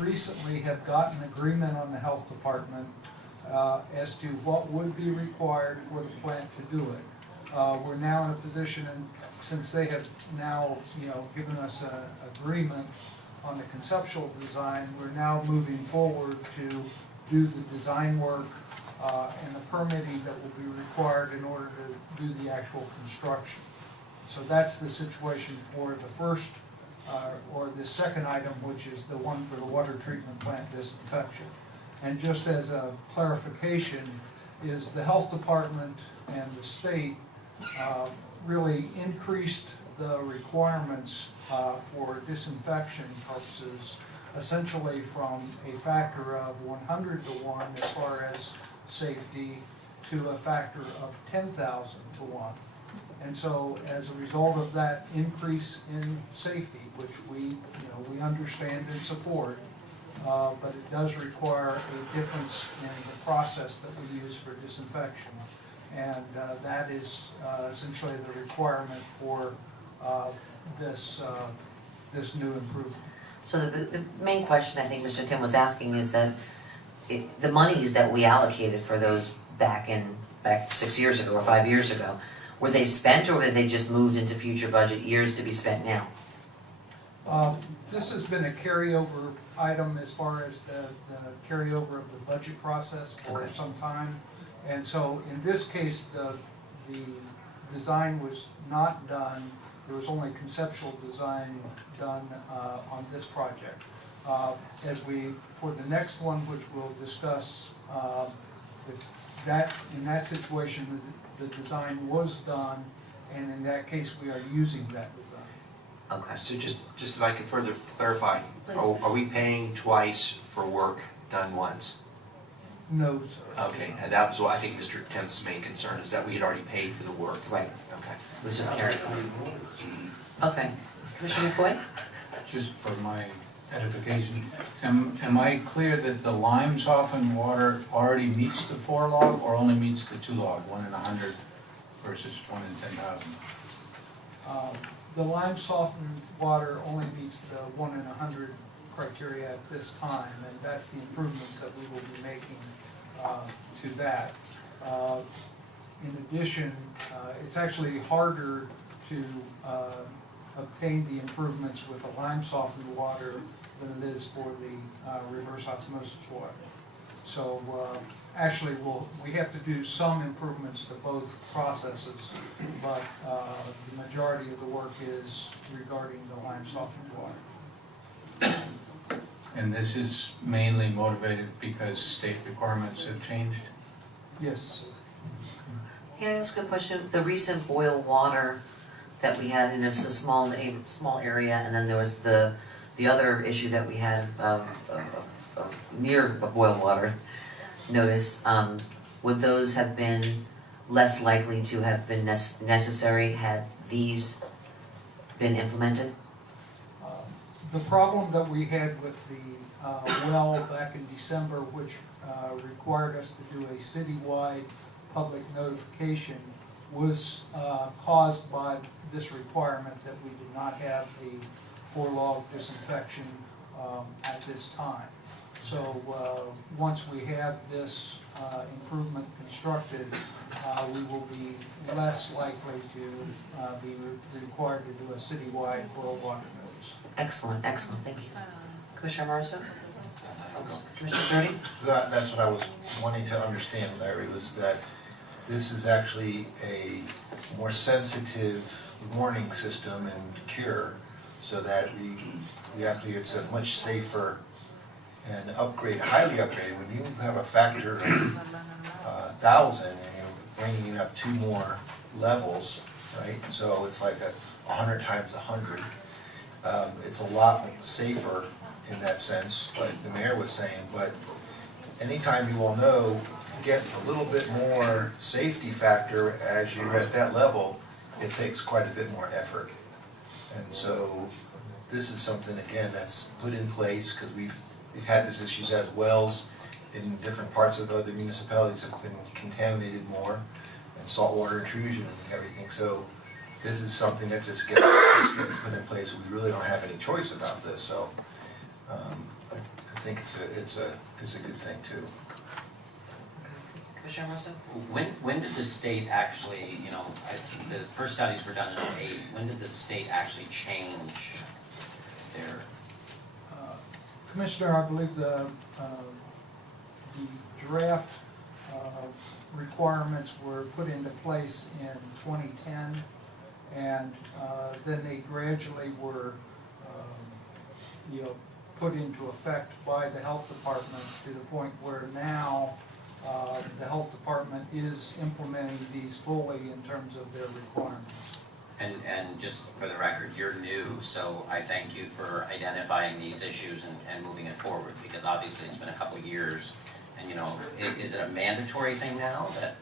recently have gotten agreement on the health department as to what would be required for the plant to do it. We're now in a position, and since they have now, given us an agreement on the conceptual design, we're now moving forward to do the design work and the permitting that will be required in order to do the actual construction. So that's the situation for the first, or the second item, which is the one for the water treatment plant disinfection. And just as a clarification, is the health department and the state really increased the requirements for disinfection purposes, essentially from a factor of 100 to 1 as far as safety to a factor of 10,000 to 1. And so as a result of that increase in safety, which we understand and support, but it does require a difference in the process that we use for disinfection. And that is essentially the requirement for this new improvement. So the main question I think Mr. Tim was asking is that the monies that we allocated for those back 6 years ago or 5 years ago, were they spent or were they just moved into future budget years to be spent now? This has been a carryover item as far as the carryover of the budget process for some time. And so in this case, the design was not done. There was only conceptual design done on this project. For the next one, which we'll discuss, in that situation, the design was done, and in that case, we are using that design. Okay. So just if I could further clarify, are we paying twice for work done once? No, sir. Okay, and that was what I think Mr. Tim's main concern is that we had already paid for the work. Right. Okay. It was just carried over. Okay. Commissioner McCoy? Just for my edification, am I clear that the lime softened water already meets the 4 log or only meets the 2 log, 1 in 100 versus 1 in 10,000? The lime softened water only meets the 1 in 100 criteria at this time, and that's the improvements that we will be making to that. In addition, it's actually harder to obtain the improvements with the lime softened water than it is for the reverse osmosis water. So actually we have to do some improvements to both processes, but the majority of the work is regarding the lime softened water. And this is mainly motivated because state requirements have changed? Yes. Can I ask a question? The recent boil water that we had, and it was a small area, and then there was the other issue that we had near boil water notice. Would those have been less likely to have been necessary had these been implemented? The problem that we had with the well back in December, which required us to do a citywide public notification, was caused by this requirement that we did not have the 4 log disinfection at this time. So once we have this improvement constructed, we will be less likely to be required to do a citywide boil water notice. Excellent, excellent, thank you. Commissioner Marzo? Commissioner Sturdy? That's what I was wanting to understand, Larry, was that this is actually a more sensitive warning system and cure, so that we actually, it's a much safer and highly upgraded. When you have a factor of 1,000 and you're bringing it up 2 more levels, right? So it's like 100 times 100. It's a lot safer in that sense, like the mayor was saying, but anytime you all know, get a little bit more safety factor as you're at that level, it takes quite a bit more effort. And so this is something, again, that's put in place because we've had these issues as wells in different parts of other municipalities have been contaminated more, and saltwater intrusion and everything. So this is something that just gets put in place. We really don't have any choice about this. So think it's a good thing too. Commissioner Rosso? When did the state actually, the first studies were done in '08, when did the state actually change their, Commissioner, I believe the draft requirements were put into place in 2010, and then they gradually were, put into effect by the health department to the point where now the health department is implementing these fully in terms of their requirements. and just for the record, you're new, so I thank you for identifying these issues and moving it forward, because obviously it's been a couple of years. And, is it a mandatory thing now that,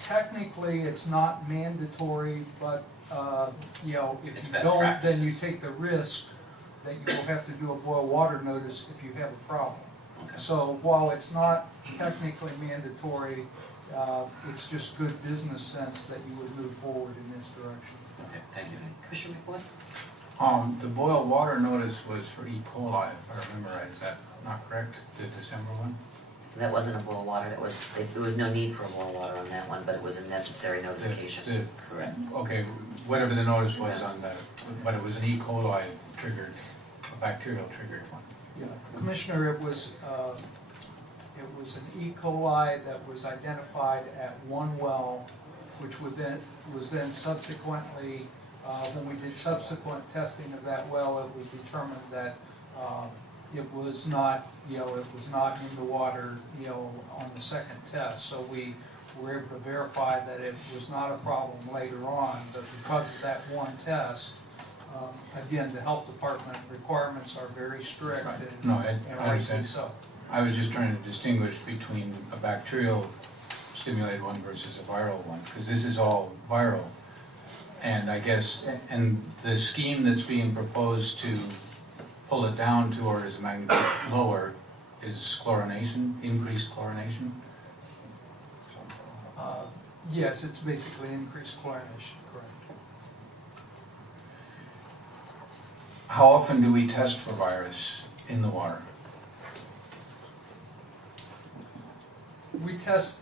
Technically, it's not mandatory, but, if It's you best don't, practice. then you take the risk that you will have to do a boil water notice if you have a problem. Okay. So while it's not technically mandatory, it's just good business sense that you would move forward in this direction. Okay, thank you. Commissioner McFoy? The boil water notice was for E. coli, if I remember right, is that not correct, the December one? That wasn't a boil water, there was no need for a boil water on that one, but it was a necessary notification. Correct. Okay, whatever the notice was on that, but it was an E. coli triggered, a bacterial triggered one. Yeah, Commissioner, it was an E. coli that was identified at one well, which was then subsequently, when we did subsequent testing of that well, it was determined that it was not, it was not in the water, on the second test. So we were able to verify that it was not a problem later on, but because of that one test, again, the health department requirements are very strict Right. and No, I rightly understand. so. I was just trying to distinguish between a bacterial stimulated one versus a viral one, because this is all viral. And I guess, and the scheme that's being proposed to pull it down to orders of magnitude lower is chlorination, increased chlorination? Yes, it's basically increased chlorination, correct. How often do we test for virus in the water? We test,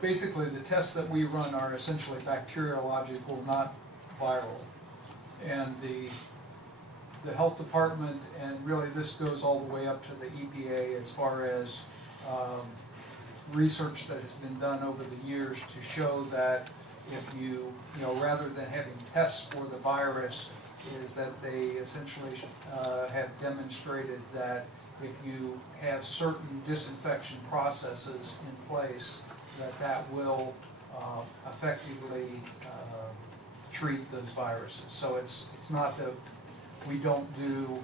basically the tests that we run are essentially bacteriological, not viral. And the health department, and really this goes all the way up to the EPA as far as research that has been done over the years to show that if you, rather than having tests for the virus, is that they essentially have demonstrated that if you have certain disinfection processes in place, that will effectively treat those viruses. So it's not that we don't do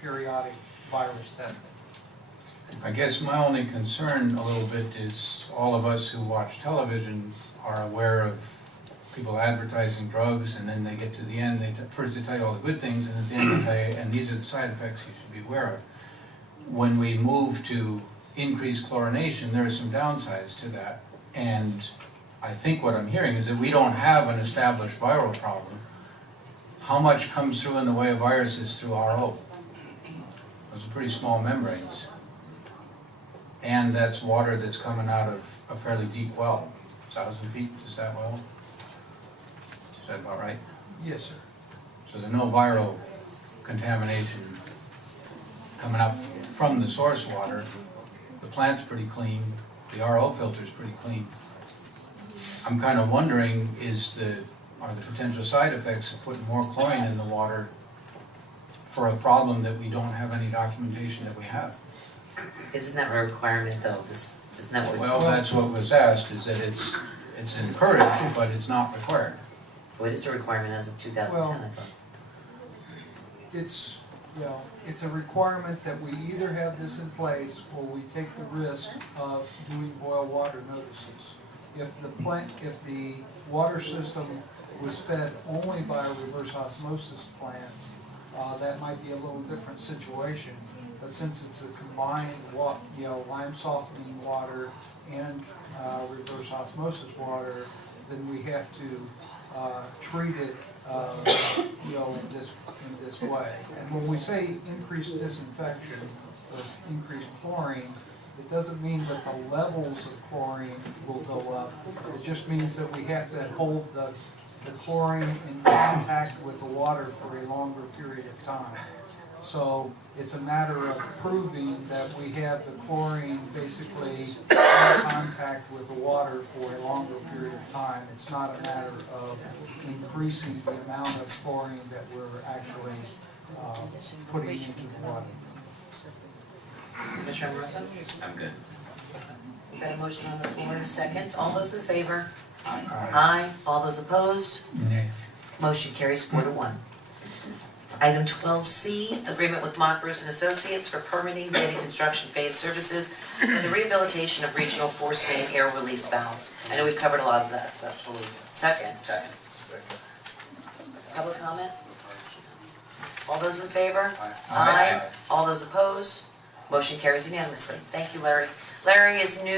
periodic virus testing. I guess my only concern a little bit is all of us who watch television are aware of people advertising drugs, and then they get to the end, first they tell you all the good things, and at the end they tell you, and these are the side effects you should be aware of. When we move to increased chlorination, there are some downsides to that, and I think what I'm hearing is that we don't have an established viral problem. How much comes through in the way of viruses through RO? Those are pretty small membranes. And that's water that's coming out of a fairly deep well, 1,000 feet, is that well? Is that about right? Yes, sir. So there's no viral contamination coming up from the source water. The plant's pretty clean, the RO filter's pretty clean. I'm kind of wondering, are the potential side effects of putting more chlorine in the water for a problem that we don't have any documentation that we have? Isn't that a requirement though? Isn't that what? Well, that's what was asked, is that it's encouraged, but it's not required. Well, it is a requirement as of 2010, I thought. It's a requirement that we either have this in place or we take the risk of doing boil water notices. If the water system was fed only by a reverse osmosis plant, that might be a little different situation. But since it's a combined, lime softening water and reverse osmosis water, then we have to treat it, in this way. And when we say increased disinfection or increased chlorine, it doesn't mean that the levels of chlorine will go up. It just means that we have to hold the chlorine in contact with the water for a longer period of time. So it's a matter of proving that we have the chlorine basically in contact with the water for a longer period of time. It's not a matter of increasing the amount of chlorine that we're actually putting into the water. Commissioner Rosa? I'm good. We've got a motion on the floor in a second. All those in favor? Aye. Aye. All those opposed? Nay. Motion carries 4-1. Item 12C, agreement with Mont Bruce and Associates for permitting, bidding, construction phase services and the rehabilitation of regional force main air release valves. I know we've covered a lot of that, so. Second. Second. Public comment? All those in favor? Aye. All those opposed? Motion carries unanimously. Thank you, Larry. Larry is new.